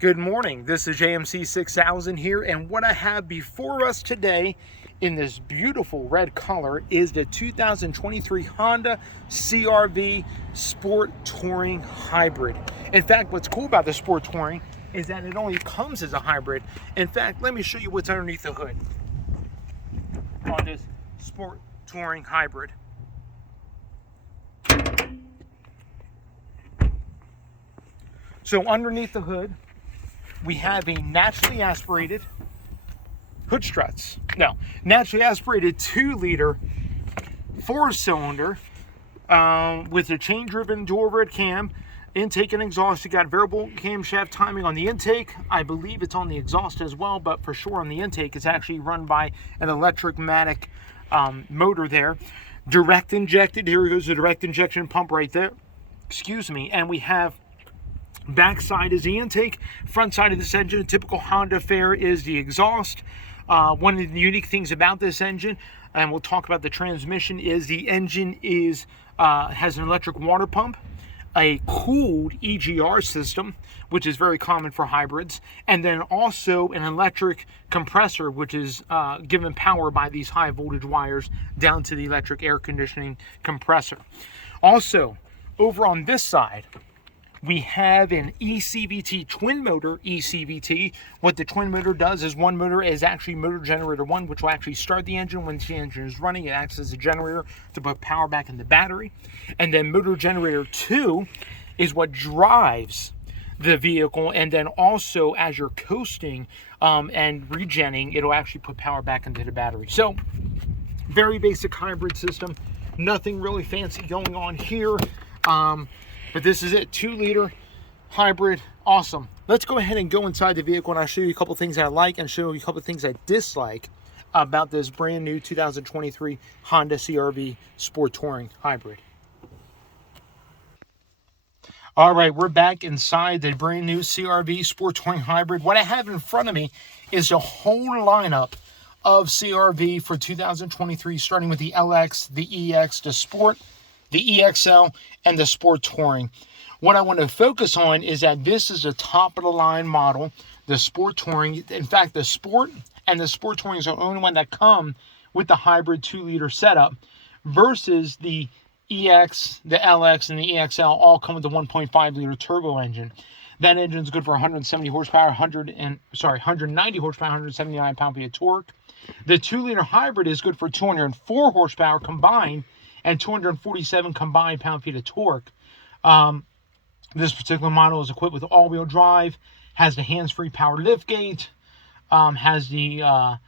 Good morning, this is JMC 6000 here, and what I have before us today in this beautiful red color is the 2023 Honda CRV Sport Touring Hybrid. In fact, what's cool about the Sport Touring is that it only comes as a hybrid. In fact, let me show you what's underneath the hood on this Sport Touring Hybrid. So underneath the hood, we have a naturally aspirated hood struts. No, naturally aspirated 2-liter 4-cylinder with a chain-driven dual red cam, intake and exhaust. You got variable camshaft timing on the intake. I believe it's on the exhaust as well, but for sure on the intake, it's actually run by an electric-matic motor there. Direct injected. Here goes the direct injection pump right there. Excuse me. And we have back side is the intake, front side of this engine, typical Honda fare, is the exhaust. One of the unique things about this engine, and we'll talk about the transmission, is the engine has an electric water pump, a cooled EGR system, which is very common for hybrids, and then also an electric compressor, which is given power by these high voltage wires down to the electric air conditioning compressor. Also, over on this side, we have an ECVT, twin motor ECVT. What the twin motor does is one motor is actually motor generator 1, which will actually start the engine. When the engine is running, it acts as a generator to put power back in the battery. And then motor generator 2 is what drives the vehicle. And then also, as you're coasting and regenning, it'll actually put power back into the battery. So, very basic hybrid system. Nothing really fancy going on here. But this is it, 2-liter hybrid, awesome. Let's go ahead and go inside the vehicle, and I'll show you a couple things I like and show you a couple things I dislike about this brand new 2023 Honda CRV Sport Touring Hybrid. All right, we're back inside the brand new CRV Sport Touring Hybrid. What I have in front of me is a whole lineup of CRV for 2023, starting with the LX, the EX, the Sport, the EXL, and the Sport Touring. What I want to focus on is that this is a top-of-the-line model, the Sport Touring. In fact, the Sport and the Sport Touring is the only one that come with the hybrid 2-liter setup, versus the EX, the LX, and the EXL all come with the 1.5-liter turbo engine. That engine is good for 170 horsepower, 190 horsepower, 179 pound-feet of torque. The 2-liter hybrid is good for 204 horsepower combined, and 247 combined pound-feet of torque. This particular model is equipped with all-wheel drive, has the hands-free power liftgate, has the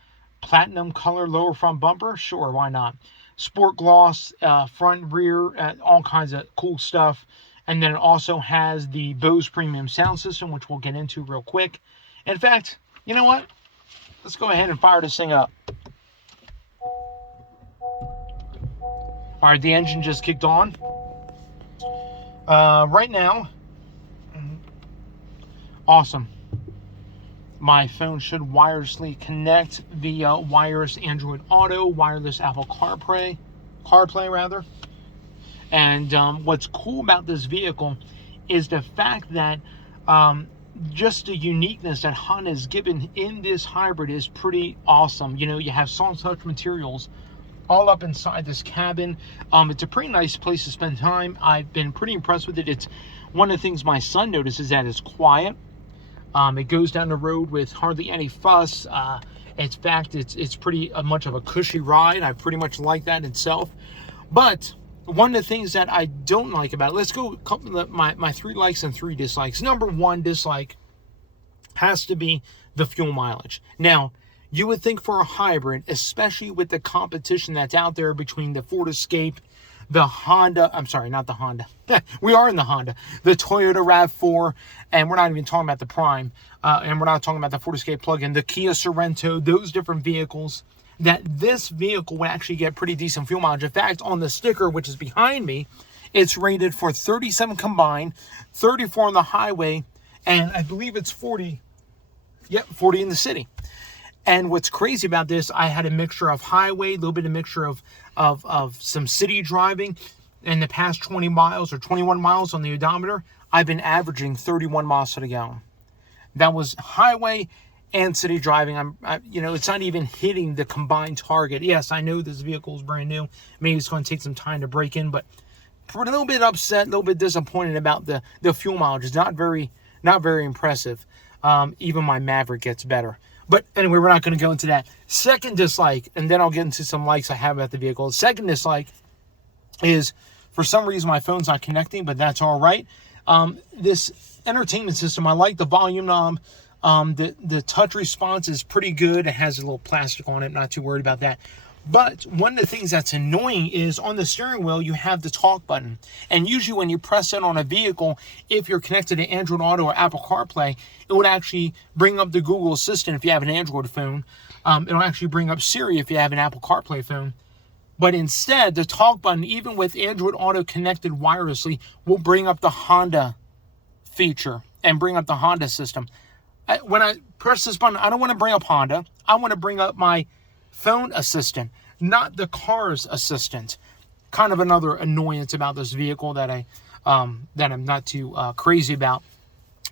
platinum color lower front bumper. Sure, why not? Sport gloss, front, rear, all kinds of cool stuff. And then it also has the Bose premium sound system, which we'll get into real quick. In fact, you know what? Let's go ahead and fire this thing up. All right, the engine just kicked on. Right now, awesome. My phone should wirelessly connect via wireless Android Auto, wireless Apple CarPlay rather. And what's cool about this vehicle is the fact that just the uniqueness that Honda has given in this hybrid is pretty awesome. You know, you have soft touch materials all up inside this cabin. It's a pretty nice place to spend time. I've been pretty impressed with it. It's one of the things my son notices, that it's quiet. It goes down the road with hardly any fuss. In fact, it's pretty much of a cushy ride. I pretty much like that itself. But one of the things that I don't like about it, let's go my 3 likes and 3 dislikes. Number 1 dislike has to be the fuel mileage. Now, you would think for a hybrid, especially with the competition that's out there between the Ford Escape, the Honda, I'm sorry, not the Honda. We are in the Honda. The Toyota RAV4, and we're not even talking about the Prime, and we're not talking about the Ford Escape plug-in, the Kia Sorento, those different vehicles, that this vehicle will actually get pretty decent fuel mileage. In fact, on the sticker, which is behind me, it's rated for 37 combined, 34 on the highway, and I believe it's 40 in the city. And what's crazy about this, I had a mixture of highway, a little bit of mixture of some city driving. In the past 20 miles or 21 miles on the odometer, I've been averaging 31 miles to the gallon. That was highway and city driving. It's not even hitting the combined target. Yes, I know this vehicle is brand new. Maybe it's going to take some time to break in, but we're a little bit upset, a little bit disappointed about the fuel mileage. It's not very impressive. Even my Maverick gets better. But anyway, we're not going to go into that. Second dislike, and then I'll get into some likes I have about the vehicle. The second dislike is, for some reason, my phone's not connecting, but that's all right. This entertainment system, I like the volume knob. The touch response is pretty good. It has a little plastic on it. Not too worried about that. But one of the things that's annoying is on the steering wheel, you have the talk button. And usually when you press it on a vehicle, if you're connected to Android Auto or Apple CarPlay, it would actually bring up the Google Assistant if you have an Android phone. It'll actually bring up Siri if you have an Apple CarPlay phone. But instead, the talk button, even with Android Auto connected wirelessly, will bring up the Honda feature and bring up the Honda system. When I press this button, I don't want to bring up Honda. I want to bring up my phone assistant, not the car's assistant. Kind of another annoyance about this vehicle that I'm not too crazy about.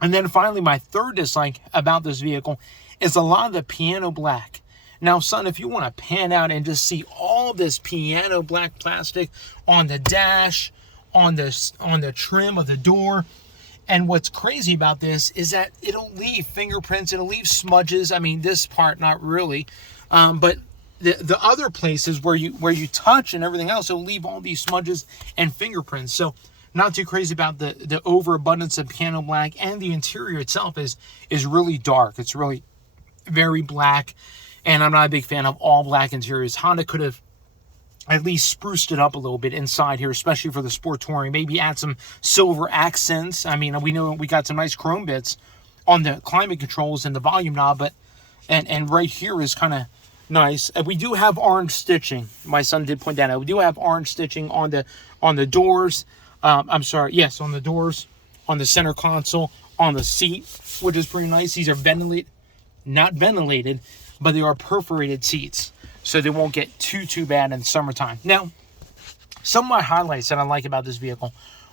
And then finally, my third dislike about this vehicle is a lot of the piano black. Now, son, if you want to pan out and just see all this piano black plastic on the dash, on the trim of the door. And what's crazy about this is that it'll leave fingerprints, it'll leave smudges. I mean, this part, not really. But the other places where you touch and everything else, it'll leave all these smudges and fingerprints. So not too crazy about the overabundance of piano black, and the interior itself is really dark. It's really very black, and I'm not a big fan of all black interiors. Honda could have at least spruced it up a little bit inside here, especially for the sport touring. Maybe add some silver accents. I mean, we know we got some nice chrome bits on the climate controls and the volume knob, but and right here is kind of nice. We do have orange stitching. My son did point that out. We do have orange stitching on the doors. I'm sorry, yes, on the doors, on the center console, on the seat, which is pretty nice. These are not ventilated, but they are perforated seats, so they won't get too bad in the summertime. Now, some of my highlights that I like about this vehicle,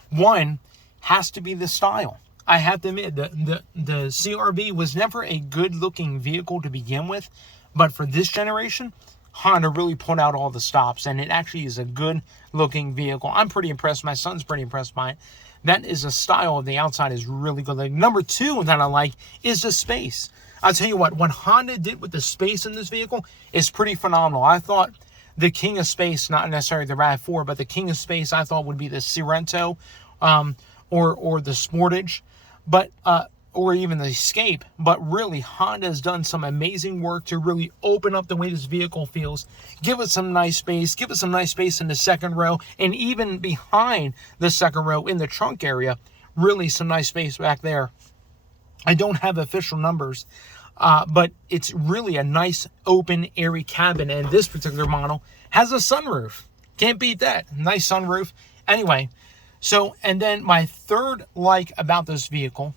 one has to be the style. I have to admit, the CRV was never a good-looking vehicle to begin with, but for this generation, Honda really put out all the stops, and it actually is a good-looking vehicle. I'm pretty impressed. My son's pretty impressed by it. That is a style of the outside is really good. Like, number two that I like is the space. I'll tell you what Honda did with the space in this vehicle is pretty phenomenal. I thought the king of space, not necessarily the RAV4, but the king of space, I thought would be the Sorento, or the Sportage, but or even the Escape. But really, Honda has done some amazing work to really open up the way this vehicle feels. Give it some nice space. Give it some nice space in the second row, and even behind the second row in the trunk area. Really some nice space back there. I don't have official numbers, but it's really a nice, open, airy cabin. And this particular model has a sunroof. Can't beat that. Nice sunroof. Anyway, and then my third like about this vehicle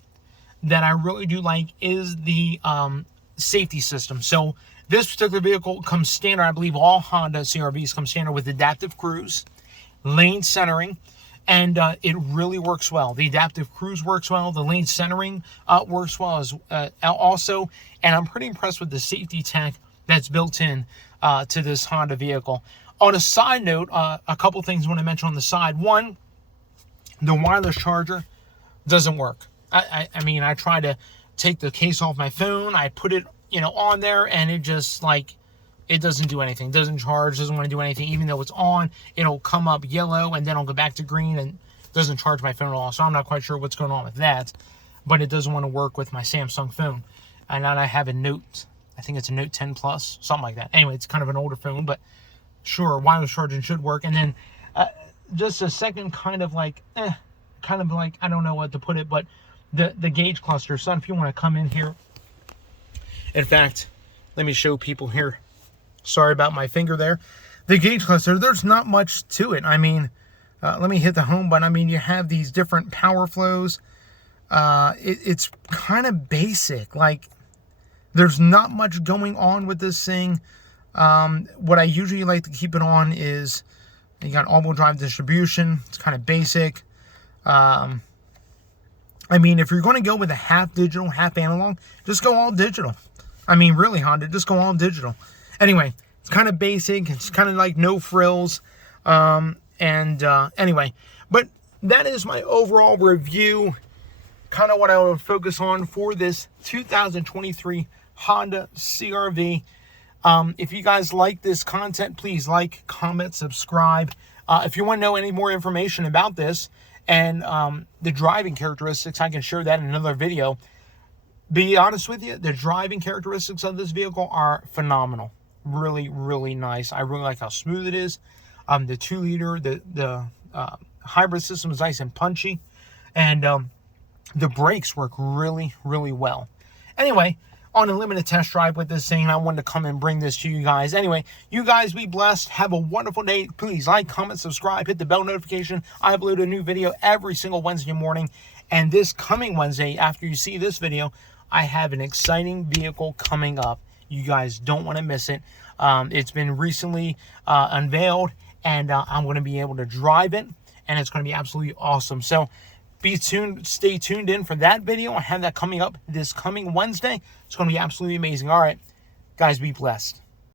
that I really do like is the safety system. So this particular vehicle comes standard. I believe all Honda CRVs come standard with adaptive cruise, lane centering, and it really works well. The adaptive cruise works well. The lane centering works well as also. And I'm pretty impressed with the safety tech that's built in to this Honda vehicle. On a side note, a couple things I want to mention on the side. One, the wireless charger doesn't work. I mean, I try to take the case off my phone. I put it, on there, and it just it doesn't do anything. It doesn't charge, doesn't want to do anything. Even though it's on, it'll come up yellow, and then it'll go back to green, and doesn't charge my phone at all. So I'm not quite sure what's going on with that, but it doesn't want to work with my Samsung phone. And now I have a Note, I think it's a Note 10 Plus, something like that. Anyway, it's kind of an older phone, but sure, wireless charging should work. And then just a second I don't know what to put it, but the gauge cluster. Son, if you want to come in here. In fact, let me show people here. Sorry about my finger there. The gauge cluster, there's not much to it. I mean, let me hit the home button. I mean, you have these different power flows. It's kind of basic. There's not much going on with this thing. What I usually like to keep it on is you got all-wheel drive distribution. It's kind of basic. I mean, if you're going to go with a half digital, half analog, just go all digital. I mean, really, Honda, just go all digital. Anyway, it's kind of basic. It's kind of like no frills. Anyway, but that is my overall review, kind of what I would focus on for this 2023 Honda CRV. If you guys like this content, please like, comment, subscribe. If you want to know any more information about this and the driving characteristics, I can share that in another video. Be honest with you, the driving characteristics of this vehicle are phenomenal. Really, really nice. I really like how smooth it is. The 2-liter, the hybrid system is nice and punchy, and the brakes work really, really well. Anyway, on a limited test drive with this thing, I wanted to come and bring this to you guys. Anyway, you guys be blessed. Have a wonderful day. Please like, comment, subscribe, hit the bell notification. I upload a new video every single Wednesday morning, and this coming Wednesday, after you see this video, I have an exciting vehicle coming up. You guys don't want to miss it. It's been recently unveiled, and I'm going to be able to drive it, and it's going to be absolutely awesome. So stay tuned in for that video. I have that coming up this coming Wednesday. It's going to be absolutely amazing. All right, guys, be blessed.